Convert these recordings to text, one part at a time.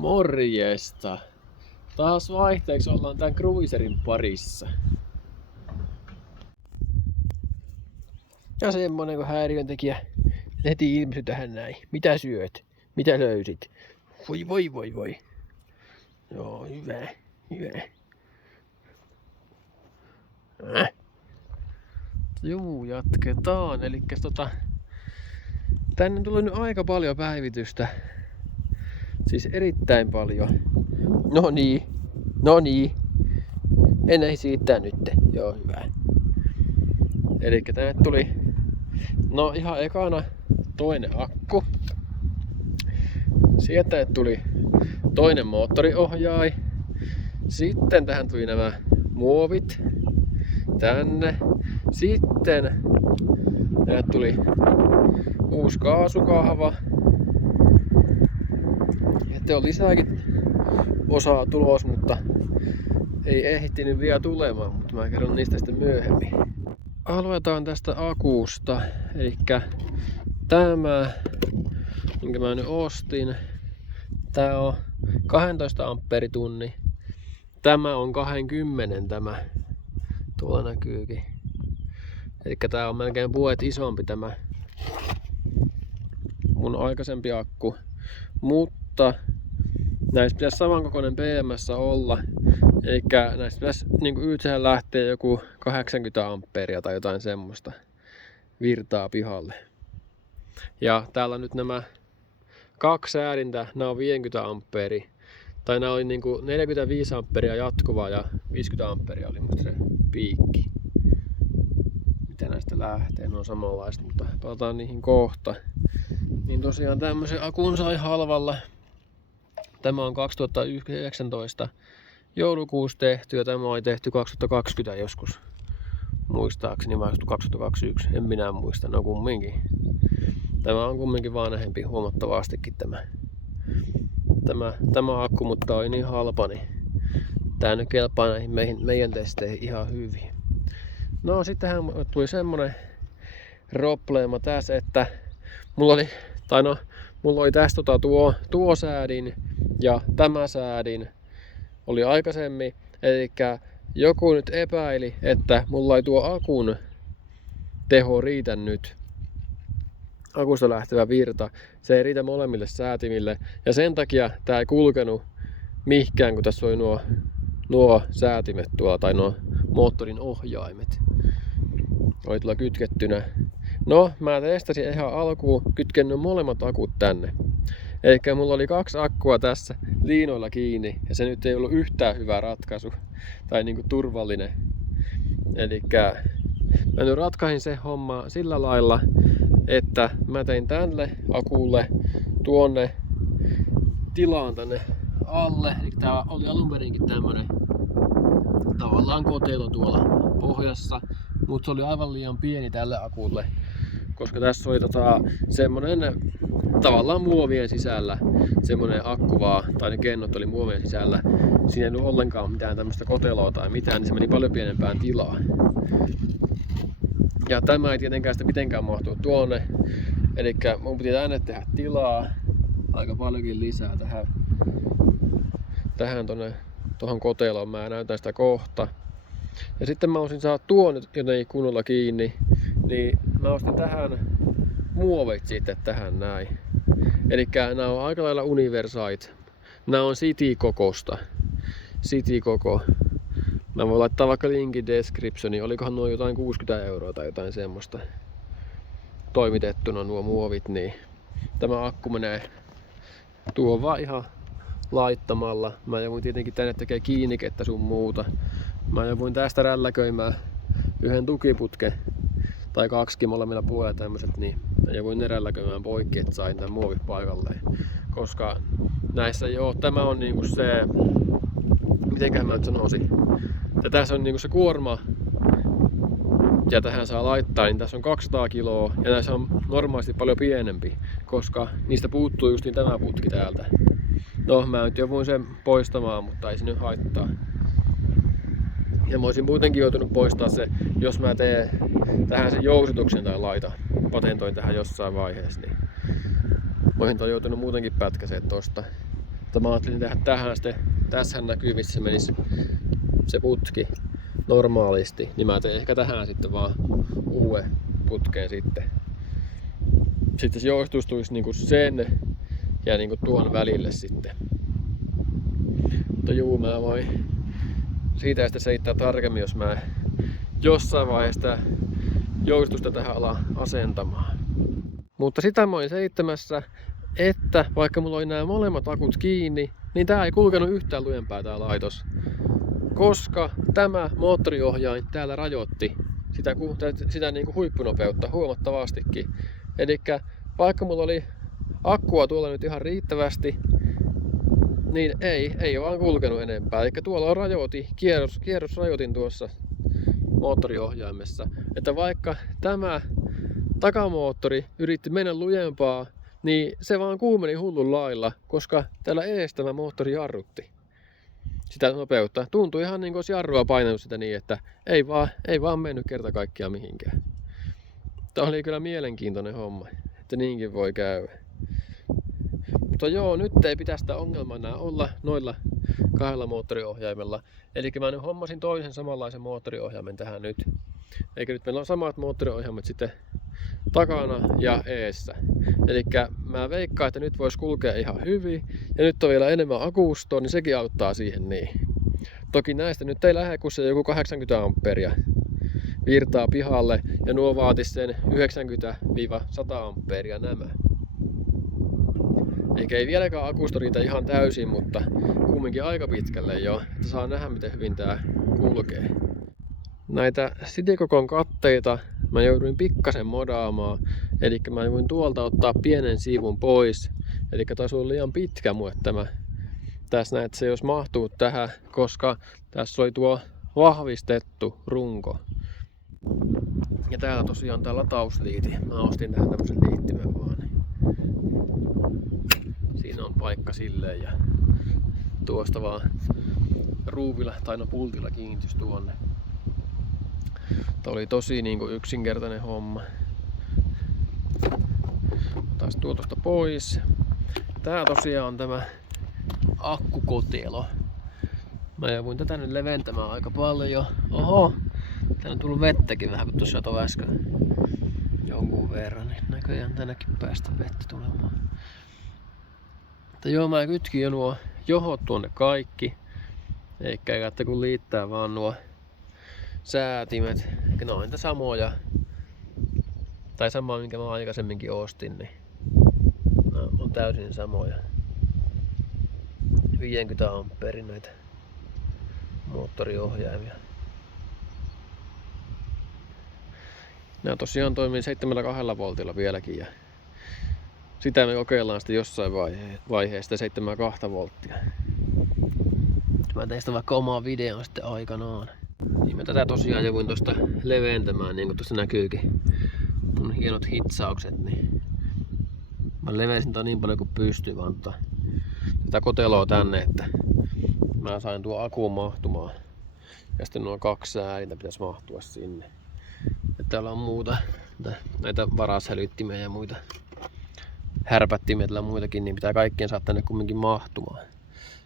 Morjesta! Taas vaihteeksi ollaan tän cruiserin parissa. Ja semmonen kun häiriöntekijä heti ilmestyi tähän näin. Mitä syöt? Mitä löysit? Voi. Joo, hyvä. Juu, jatketaan. Elikkäs tänne on tullut nyt aika paljon päivitystä. Siis erittäin paljon. No niin. En siitä nyt. Joo, hyvä. Elikkä tänne tuli ihan ekana toinen akku. Sieltä tuli toinen moottoriohjain. Sitten tähän tuli nämä muovit tänne. Sitten tähän tuli uusi kaasukahva. Sitten on lisääkin osaa tulos, mutta ei ehtinyt vielä tulemaan, mutta mä kerron niistä sitten myöhemmin. Aloitetaan tästä akusta. Elikkä tämä, minkä mä nyt ostin, tää on 12 amperitunni. Tämä on 20 tämä. Tuolla näkyykin. Elikkä tää on melkein puolet isompi tämä mun aikaisempi akku. Mutta näistä pitäisi samankokoinen PMS olla. Elikkä näistä pitäisi yltään lähteä joku 80 amperia tai jotain semmoista virtaa pihalle. Ja täällä on nyt nämä kaksi säädintä, nämä on 50 amperia. Tai nämä oli 45 amperia jatkuva ja 50 amperia oli musta se piikki. Mitä näistä lähtee, ne on samanlaiset, mutta palataan niihin kohta. Niin tosiaan tämmöisen akun sai halvalla. Tämä on 2019 joulukuussa tehty ja tämä oli tehty 2020 joskus. Muistaakseni vai 2021, en minä muista, no kumminkin. Tämä on kumminkin vanhempi huomattavastikin tämä akku, mutta oli niin halpa, niin tää nyt kelpaa näihin meidän testeihin ihan hyvin. No sittenhän tuli semmonen probleema tässä, että mulla oli tästä tuo säädin ja tämä säädin oli aikaisemmin, eli joku nyt epäili, että mulla ei tuo akun teho riitä nyt. Akusta lähtevä virta, se ei riitä molemmille säätimille ja sen takia tää ei kulkenut mihinkään, kun tässä oli nuo säätimet tuolla tai nuo moottorin ohjaimet. Oli tuolla kytkettynä. No, mä testasin ihan alkuun, kytkennyt molemmat akut tänne. Eikä mulla oli 2 akkua tässä liinoilla kiinni ja se nyt ei ollut yhtään hyvä ratkaisu tai turvallinen. Elikkä mä nyt ratkaisin se homma sillä lailla, että mä tein tälle akulle tuonne tilaan tänne alle. Eli tää oli alunperinkin tämmönen tavallaan kotelo tuolla pohjassa, mutta se oli aivan liian pieni tälle akulle, koska tässä oli semmonen tavallaan muovien sisällä semmonen akku vaan, tai ne kennot oli muovien sisällä. Siinä ei ollut ollenkaan mitään tämmöistä koteloa tai mitään, niin se meni paljon pienempään tilaan. Ja tämä ei tietenkään sitä mitenkään mahtuu tuonne. Elikkä mun piti tänne tehdä tilaa aika paljonkin lisää tähän tuohon koteloon. Mä näytän sitä kohta. Ja sitten mä olisin saada tuon jotenkin kunnolla kiinni. Niin mä ostin tähän muovit sitten tähän näin. Elikkä nämä on aika lailla universait. Nämä on City-kokosta. City-koko. Mä voin laittaa vaikka linkin descriptioniin. Olikohan nuo jotain 60 € tai jotain semmoista toimitettuna nuo muovit, niin tämä akku menee tuohon vaan ihan laittamalla. Mä jouduin tietenkin tänne tekee kiinnikettä sun muuta. Mä jouduin tästä rälläköimään yhden tukiputken tai 2 molemmilla puolella tämmöset, niin mä jouduin ne rälläköimään poikki, että sain tän muovit paikalleen. Koska näissä tämä on se, mitenköhän mä nyt sanoisin, että tässä on se kuorma ja tähän saa laittaa, niin tässä on 200 kiloa ja näissä on normaalisti paljon pienempi, koska niistä puuttuu just tämä putki täältä. No mä nyt jouduin sen poistamaan, mutta ei se nyt haittaa. Ja mä olisin muutenkin joutunut poistaa se, jos mä teen tähän sen jousituksen tai patentoin tähän jossain vaiheessa, niin mä olisin joutunut muutenkin pätkäseen tosta. Mutta mä ajattelin tehdä tähän sitten, tässä näkyy missä menisi se putki normaalisti, niin mä teen ehkä tähän sitten vaan uuden putkeen sitten. Sitten se joustustuisi niinku sen ja niinku tuon välille sitten. Mutta juu, mä voin siitä sitten selittää tarkemmin, jos mä jossain vaiheessa joustusta tähän alan asentamaan. Mutta sitä mä olin selittämässä, että vaikka mulla oli nämä molemmat akut kiinni, niin tää ei kulkenut yhtään lujempää tää laitos. Koska tämä moottoriohjain täällä rajoitti sitä niin kuin huippunopeutta huomattavastikin. Elikkä vaikka mulla oli akkua tuolla nyt ihan riittävästi, niin ei vaan kulkenut enempää. Eli tuolla on kierrosrajoitin tuossa moottoriohjaimessa. Että vaikka tämä takamoottori yritti mennä lujempaa, niin se vaan kuumeni hullun lailla, koska täällä ees tämä moottori jarrutti sitä nopeutta. Tuntui ihan niin kuin olisi jarrua painanut sitä niin, että ei vaan mennyt kerta kaikkiaan mihinkään. Tämä oli kyllä mielenkiintoinen homma, että niinkin voi käydä. Mutta joo, nyt ei pitäisi sitä ongelmaa enää olla noilla kahdella moottoriohjaimella. Eli mä nyt hommasin toisen samanlaisen moottoriohjaimen tähän nyt. Eikä nyt meillä on samat moottoriohjaimet sitten takana ja eessä. Eli mä veikkaan, että nyt voisi kulkea ihan hyvin. Ja nyt on vielä enemmän akustoa, niin sekin auttaa siihen niin. Toki näistä nyt ei lähde, kun se joku 80 amperia virtaa pihalle. Ja nuo vaatis sen 90-100 amperia nämä. Eikä ei vieläkään akusto riitä ihan täysin, mutta kumminkin aika pitkälle jo. Että saa nähdä, miten hyvin tää kulkee. Näitä Citycocon katteita mä jouduin pikkasen modaamaan, eli mä voin tuolta ottaa pienen siivun pois. Eli taisi olla liian pitkä mulle tämä. Tässä näet se jos mahtuu tähän, koska tässä oli tuo vahvistettu runko. Ja täällä tosiaan tää latausliiti. Mä ostin tähän tämmösen liittimen vaan. Siinä on paikka silleen ja tuosta vaan ruuvilla tai pultilla kiinnitys tuonne. Tämä oli tosi yksinkertainen homma. Taas tuo tuosta pois. Tää tosiaan on tämä akkukotelo. Mä jouduin tätä nyt leventämään aika paljon. Oho! Täällä on tullut vettäkin vähän, kun tuossa toi äsken jonkun verran. Niin näköjään tänäkin päästä vettä tulemaan. Mutta joo, mä kytkin jo nuo johot tuonne kaikki. Eikä että kun liittää vaan nuo säätimet. Ne on niitä samoja. Tai samaa minkä mä aikaisemminkin ostin, niin on täysin samoja. 50 amperin näitä moottoriohjaimia. Nämä tosiaan toimii 7,2 voltilla vieläkin ja sitä me kokeillaan sitten jossain vaiheessa 7,2 volttia. Mä tein sitä vaikka omaa videon sitten aikanaan. Niin mä tätä tosiaan jouduin tuosta leventämään, niin kuin tuossa näkyykin mun hienot hitsaukset. Niin mä levensin tää niin paljon kuin pystyy vaan tätä koteloa tänne, että mä sain tuo akun mahtumaan. Ja sitten nuo 2 säädintä pitäisi mahtua sinne. Ja täällä on muuta, näitä varashälyttimiä ja muita härpättimiä ja muitakin, niin pitää kaikkien saada tänne kumminkin mahtumaan.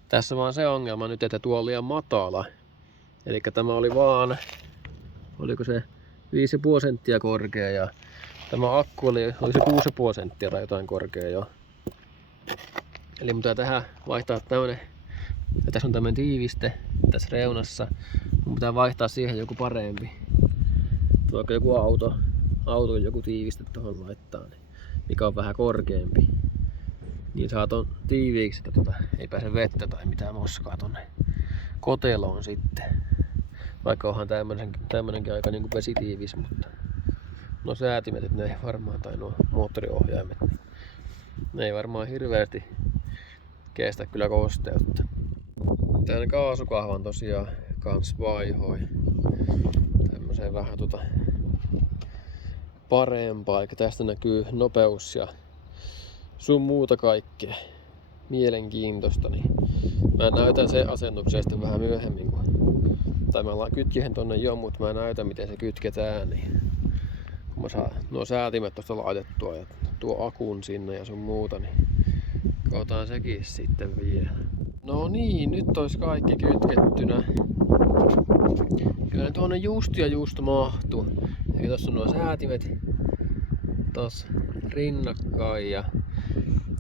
Tässä vaan se ongelma nyt, että tuo on liian matala. Eli tämä oli vaan, oliko se 5,5 senttiä korkea ja tämä akku oli se 6,5 senttiä tai jotain korkea jo. Eli mun pitää tähän vaihtaa tämmönen, ja tässä on tämmönen tiiviste tässä reunassa. Mun pitää vaihtaa siihen joku parempi. Vaikka joku auto joku tiiviste tuohon laittaa, niin mikä on vähän korkeampi. Niin saa ton tiiviiksi, että ei pääse vettä tai mitään moskaa tonne koteloon sitten. Vaikka onhan tämmönenkin aika niinku vesitiivis, mutta no säätimet, että ne ei varmaan, tai nuo moottoriohjaimet, niin ne ei varmaan hirveästi kestä kyllä kosteutta. Tän kaasukahvan tosiaan kans vaihoi tämmöiseen vähän parempaa, eli tästä näkyy nopeus ja sun muuta kaikkea mielenkiintoista, niin mä näytän sen asennuksen sitten vähän myöhemmin, tai mä kytkihän tonne jo, mutta mä näytän miten se kytketään, niin kun mä saan nuo säätimet tosta laitettua ja tuo akun sinne ja sun muuta, niin Katsotaan sekin sitten vielä. No niin, nyt olisi kaikki kytkettynä. Kyllä tuonne just mahtuu. Eli tossa on nuo säätimet tossa rinnakkain ja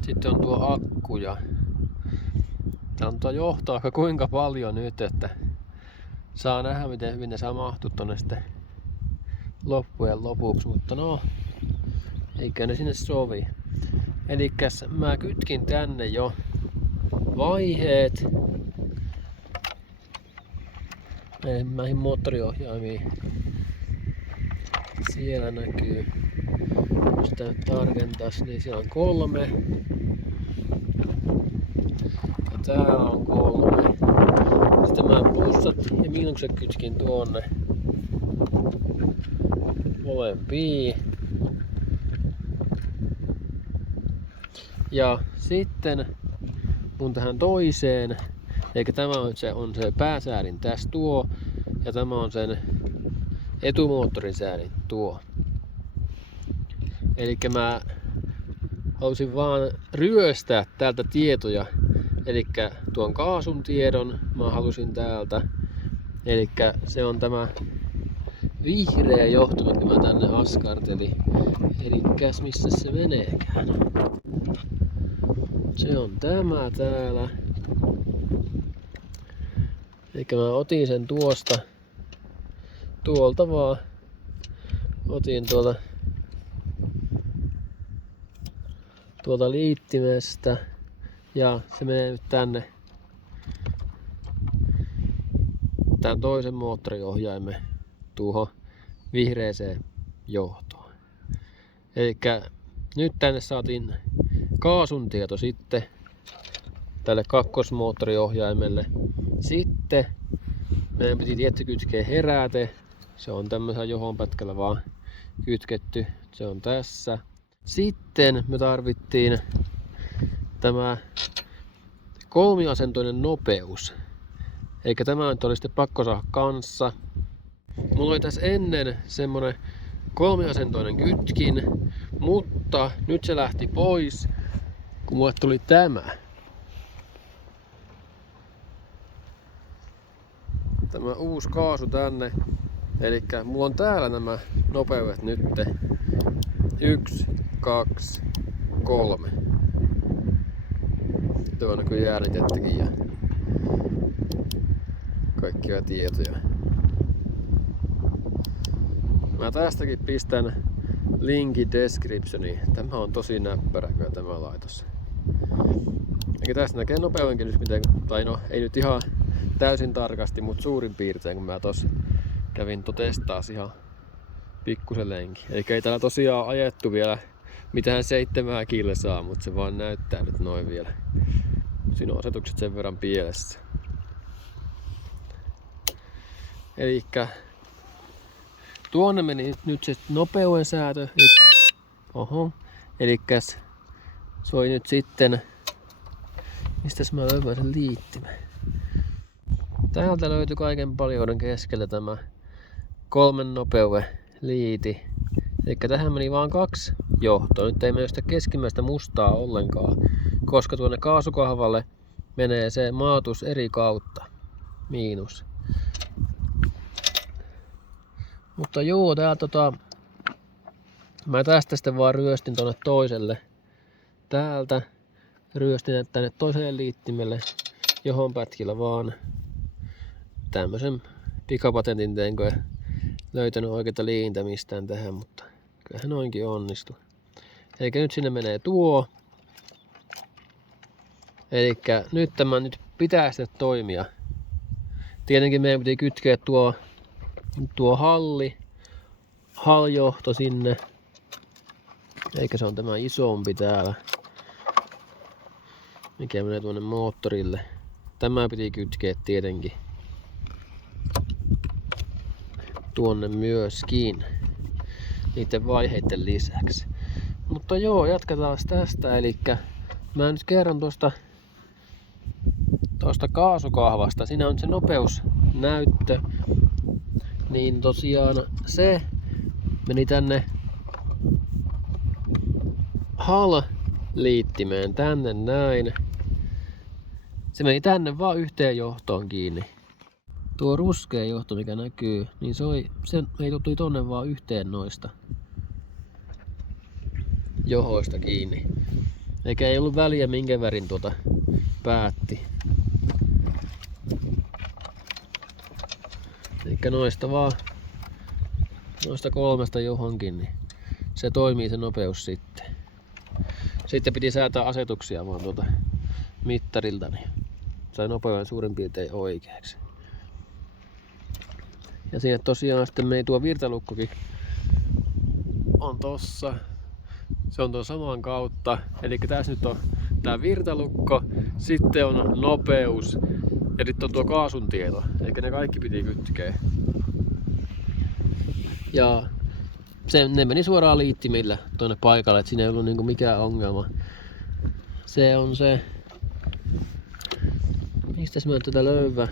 sitten on tuo akku ja tää on tuo johto aika kuinka paljon nyt, että saa nähdä miten hyvin ne saa mahtua tonne sitten loppujen lopuksi, mutta no eikä ne sinne sovi. Elikkäs mä kytkin tänne jo vaiheet näihin moottoriohjaimiin. Siellä näkyy, jos tää nyt tarkentais, niin siellä on 3. Ja täällä on 3. Sitten mä plussat ja miinukset kytkin tuonne molempiin. Ja sitten mun tähän toiseen, eikä tämä on se pääsäädin tässä tuo, ja tämä on sen etumoottorin säädin tuo. Elikkä mä halusin vaan ryöstää täältä tietoja, elikkä tuon kaasun tiedon mä halusin täältä, elikkä se on tämä vihreä johto, mikä mä tänne askartelin. Elikkäs missä se meneekään? Se on tämä täällä. Elikkä mä otin sen tuolta vaan. Otin tuolta liittimestä. Ja se menee nyt tänne tän toisen moottoriohjaimen tuohon vihreeseen johtoon. Elikkä nyt tänne saatiin kaasun tieto sitten tälle kakkosmoottoriohjaimelle. Sitten meidän piti tietty kytkeä heräte. Se on tämmöisellä johonpätkällä vaan kytketty. Se on tässä. Sitten me tarvittiin tämä kolmiasentoinen nopeus. Eikä tämä nyt oli sitten pakko saada kanssa. Mulla oli tässä ennen semmonen kolmiasentoinen kytkin, mutta nyt se lähti pois, kun mulle tuli tämä. Tämä uusi kaasu tänne. Elikkä mulla on täällä nämä nopeudet nyt. 1, 2, 3. Tuo on näkyy jäänitettikin ja kaikkia tietoja. Mä tästäkin pistän linkin descriptioniin. Tämä on tosi näppärä kyllä tämä laitos. Eikä tästä näkee nopeudenkin nyt miten, tai no ei nyt ihan täysin tarkasti, mutta suurin piirtein kun mä tossa kävin testaa ihan pikkusen lenki. Eikä ei täällä tosiaan ajettu vielä mitään 7 kilsaa, mutta se vaan näyttää nyt noin vielä. Siinä on asetukset sen verran pielessä. Elikkä tuonne meni nyt se nopeuden säätö. Oho. Elikkäs se oli nyt sitten. Mistäs mä löydän sen liittimen? Täältä löytyi kaiken paljouden keskellä tämä 3 nopeuden liiti. Elikkä tähän meni vaan 2 johtoa. Nyt ei mene sitä keskimmäistä mustaa ollenkaan, koska tuonne kaasukahvalle menee se maatus eri kautta. Miinus. Mutta joo, tää mä tästä sitten vaan ryöstin tonne toiselle. Täältä ryöstin tänne toiselle liittimelle, johon pätkillä vaan tämmösen pikapatentin tein, kun en löytänyt oikeita liintä mistään tähän, mutta kyllähän noinkin onnistui. Eikä nyt sinne menee tuo. Elikkä nyt tämä nyt pitää sitten toimia. Tietenkin meidän piti kytkeä tuo haljohto sinne. Eikä se on tämä isompi täällä, mikä menee tuonne moottorille. Tämä piti kytkeä tietenkin tuonne myöskin niiden vaiheiden lisäksi. Mutta joo, jatketaan tästä. Elikkä mä nyt kerron tuosta kaasukahvasta. Siinä on se nopeusnäyttö. Niin tosiaan se meni tänne liittimeen tänne näin. Se meni tänne vaan yhteen johtoon kiinni. Tuo ruskea johto mikä näkyy, niin se tuli tonne vaan yhteen noista johoista kiinni. Eikä ei ollut väliä minkä värin tuota päätti. Eikä noista kolmesta johonkin, niin se toimii se nopeus sitten. Sitten piti säätää asetuksia vaan tuolta mittarilta, niin sai nopeuden suurin piirtein oikeaksi. Ja siinä tosiaan sitten meni tuo virtalukkokin on tossa. Se on tuon saman kautta. Eli tässä nyt on tää virtalukko, sitten on nopeus ja sitten on tuo kaasun tieto. Eli ne kaikki piti kytkeä. Ja ne meni suoraan liittimillä tuonne paikalle, että siinä ei ollut niinku mikään ongelma. Se on se... Mistäs mä tätä löyvä?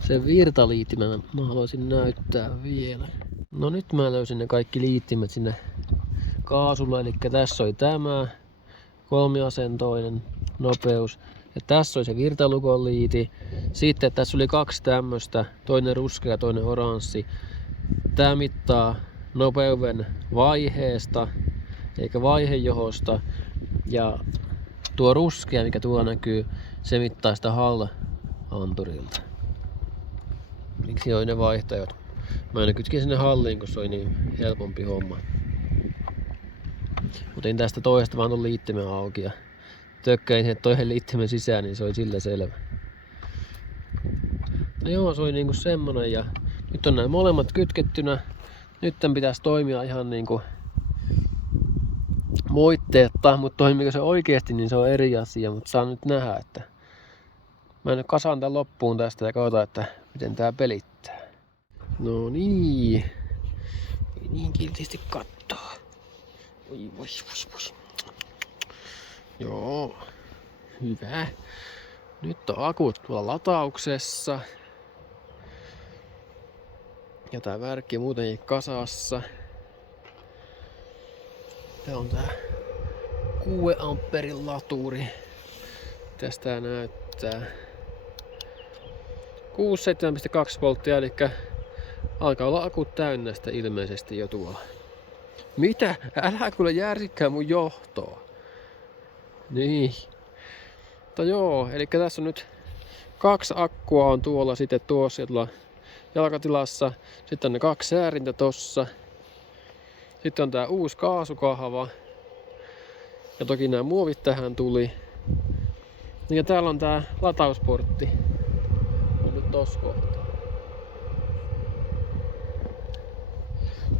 Se virtaliittimen mä haluaisin näyttää vielä. No nyt mä löysin ne kaikki liittimet sinne kaasulla, eli tässä oli tämä kolmiasentoinen nopeus ja tässä oli se virtalukon liiti. Sitten tässä oli kaksi tämmöstä, toinen ruskea ja toinen oranssi. Tää mittaa nopeuden vaiheesta eikä vaihejohosta ja tuo ruskea mikä tuolla näkyy, se mittaa sitä Hall-anturilta. Miksi oli ne vaihtajat? Mä en kytkin sinne halliin, kun se oli niin helpompi homma. Otin tästä toisesta vaan ton liittimen auki ja tökkäin sinne toisen liittimen sisään, niin se oli sillä selvä. No joo, se oli niinku semmonen ja nyt on nämä molemmat kytkettynä. Nyt tän pitäisi toimia ihan niinku moitteetta, mutta toimiiko se oikeesti, niin se on eri asia, mutta saa nyt nähdä, että mä nyt kasaan tän loppuun tästä ja katsotaan, että miten tää pelittää. No niin. Niin kiltisti kattoo. Voi. Joo. Hyvä. Nyt on akut tuolla latauksessa. Ja tää värkki muutenkin kasassa. Tää on tää 6 amperin laturi. Tästä tää näyttää. 67,2 volttia, eli alkaa olla akut täynnä sitä ilmeisesti jo tuolla. Mitä? Älä kuule järsikää mun johtoa. Niin. Mutta joo, eli tässä on nyt 2 akkua on tuolla sitten tuossa jalkatilassa. Sitten on ne 2 säärintä tossa. Sitten on tää uusi kaasukahva. Ja toki nämä muovit tähän tuli. Ja täällä on tää latausportti. On nyt tossa kohtaa.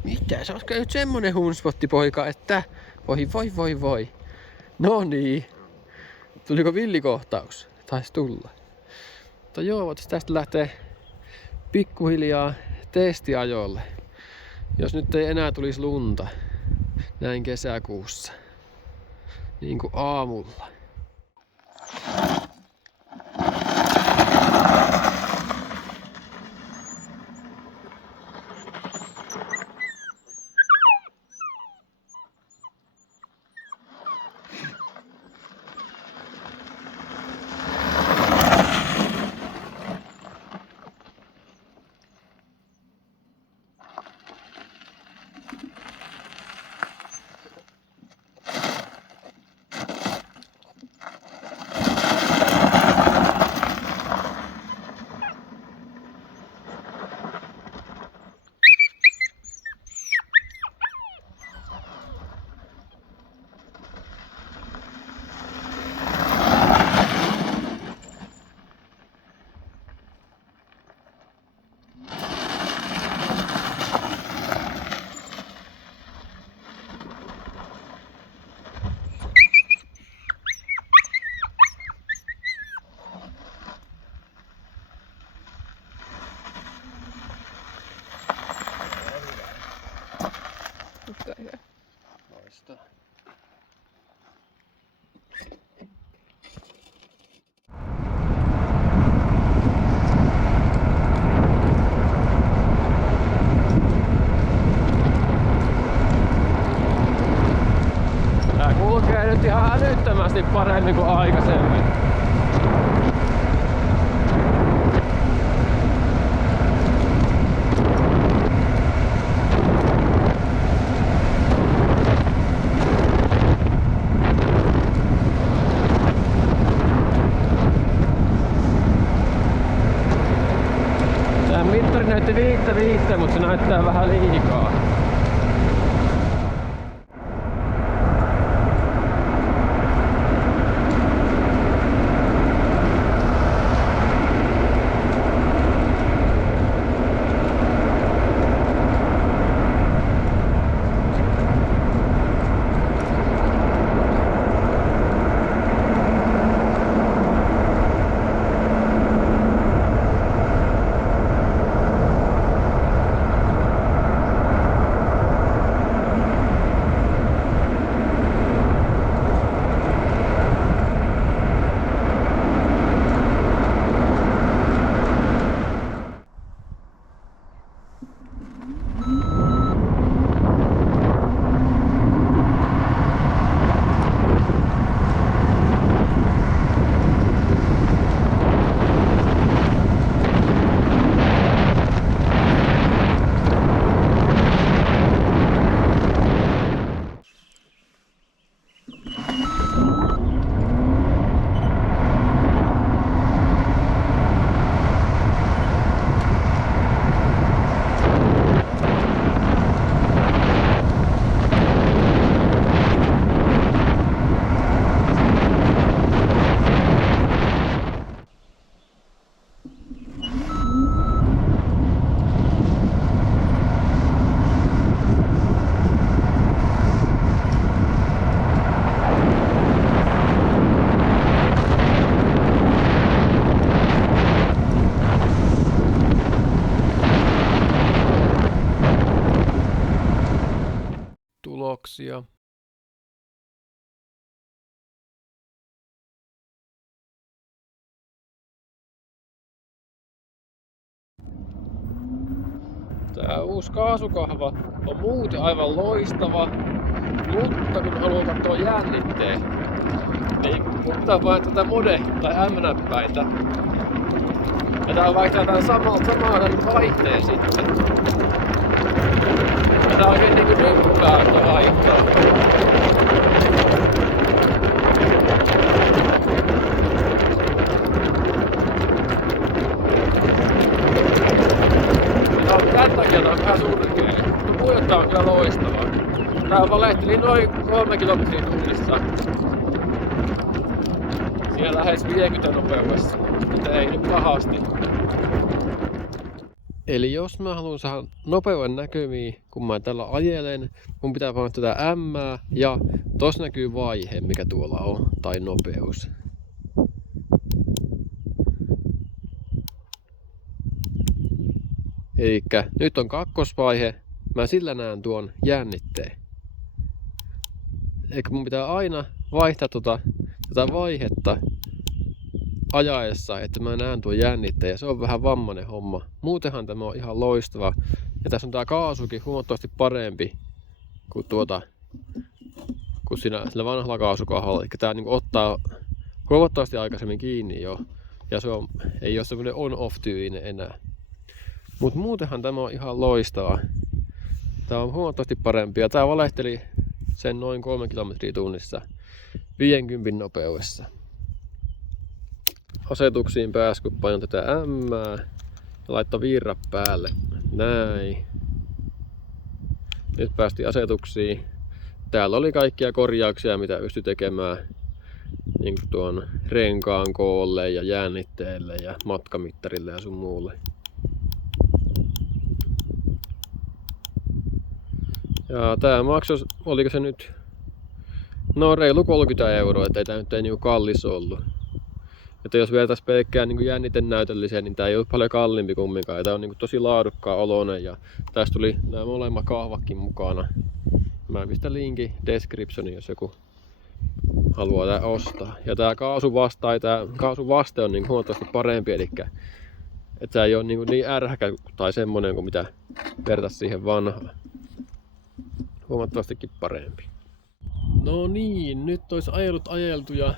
Mitä? Sä ootko nyt semmonen hunspotti poika, että... Voi. No niin. Tuliko villikohtaus? Taisi tulla. Mutta joo, voitais tästä lähtee pikkuhiljaa testiajolle. Jos nyt ei enää tulisi lunta näin kesäkuussa. Niin kuin aamulla. huomattavasti paremmin kuin aikaisemmin. Tää mittari näytti 5, mutta se näyttää vähän liikaa. Tuloksia. Tää uusi kaasukahva on muuten aivan loistava, mutta kun haluaa katsoa jännitteen, niin ottaa vain tätä mode tai M-näppäintä. Ja tää vaihtaa tän saman vaihteen sitten. Ja tää oikein niinku nyppää että vaihtaa. Tän takia tää on vähän surkea. Puhjotta on kyllä loistava. Tää valehteli noin 3 kilometriä tunnissa. Siellä lähes 50 nopeudessa. Mutta ei nyt pahasti. Eli jos mä haluan saada nopeuden näkymiä, kun mä tällä ajelen, mun pitää painaa tätä M ja tossa näkyy vaihe, mikä tuolla on, tai nopeus. Elikkä nyt on kakkosvaihe, mä sillä näen tuon jännitteen. Eikä mun pitää aina vaihtaa tätä vaihetta ajaessa, että mä näen tuon jännitteen, ja se on vähän vammainen homma. Muutenhan tämä on ihan loistava. Ja tässä on tää kaasukin huomattavasti parempi kuin kuin sillä vanhalla kaasukahvalla. Eli tää niinku ottaa huomattavasti aikaisemmin kiinni jo. Ja se ei ole semmonen on-off-tyylinen enää. Mut muutenhan tämä on ihan loistava. Tää on huomattavasti parempi, ja tää valehteli sen noin 3 kilometriä tunnissa 50 nopeudessa. Asetuksiin pääsi, kun painan tätä M ja laittoi virra päälle. Näin. Nyt päästiin asetuksiin. Täällä oli kaikkia korjauksia, mitä pystyi tekemään. Niin kuin tuon renkaan koolle ja jännitteelle ja matkamittarille ja sun muulle. Ja tää maksoi, oliko se nyt, no reilu 30 €, ettei tää nyt ei niinku kallis ollut. Että jos vietäis pelkkää niinku jännitenäytölliseen, niin tää ei ole paljon kalliimpi kumminkaan. Ja tää on niinku tosi laadukkaan oloinen, ja tästä tuli nämä molemmat kahvakin mukana. Mä pistän linkin descriptioniin, jos joku haluaa tää ostaa. Ja tää kaasuvaste on niinku huomattavasti parempi, eli että tää ei ole niin ärhäkä tai semmonen kuin mitä vertais siihen vanhaan. Huomattavastikin parempi. No niin, nyt olisi ajeltu ja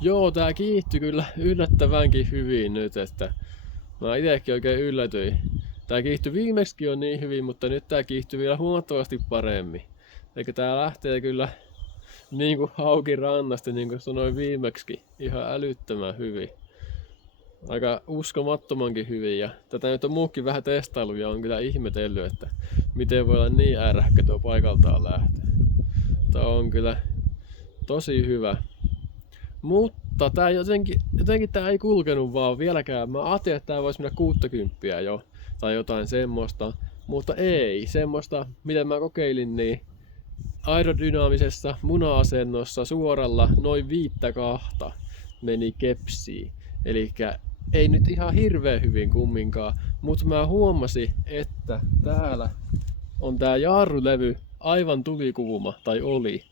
joo, tää kiihtyi kyllä yllättävänkin hyvin nyt, että mä itekin oikein yllätyin. Tää kiihtyi viimeksi on niin hyvin, mutta nyt tää kiihtyi vielä huomattavasti paremmin. Eikä tää lähtee kyllä niin kuin hauki rannasta, niin kuin sanoin viimeksi, ihan älyttömän hyvin. Aika uskomattomankin hyvin ja tätä nyt on muukin vähän testailu ja on kyllä ihmetellyt, että miten voi olla niin ärähkä tuo paikaltaan lähtö. Tää on kyllä tosi hyvä. Mutta tää jotenkin tää ei kulkenut vaan vieläkään. Mä ajattelin, että tää voisi mennä 60 jo tai jotain semmoista, mutta ei. Semmoista, mitä mä kokeilin, niin aerodynaamisessa muna-asennossa suoralla noin 5-2 meni kepsiin. Elikkä ei nyt ihan hirveän hyvin kumminkaan, mutta mä huomasin, että täällä on tää jarrulevy aivan tulikuuma, tai oli.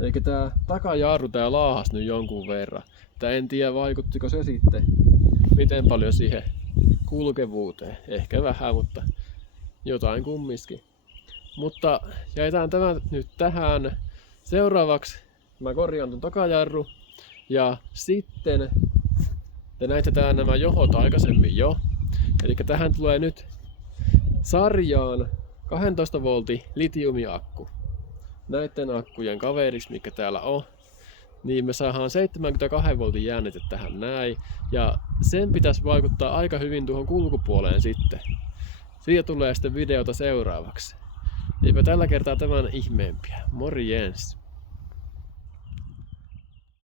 Eli tää takajarru tää laahas nyt jonkun verran. Tää en tiedä vaikuttiko se sitten miten paljon siihen kulkevuuteen. Ehkä vähän, mutta jotain kumminkin. Mutta jätetään tämä nyt tähän. Seuraavaksi mä korjaan ton takajarru. Ja sitten te näitte täällä nämä johot aikaisemmin jo. Eli tähän tulee nyt sarjaan 12 voltin litiumiakku. Näiden akkujen kaveriksi, mikä täällä on, niin me saadaan 72 voltin jännite tähän näin. Ja sen pitäisi vaikuttaa aika hyvin tuohon kulkupuoleen sitten. Siitä tulee sitten videota seuraavaksi. Eipä tällä kertaa tämän ihmeempiä. Morjens!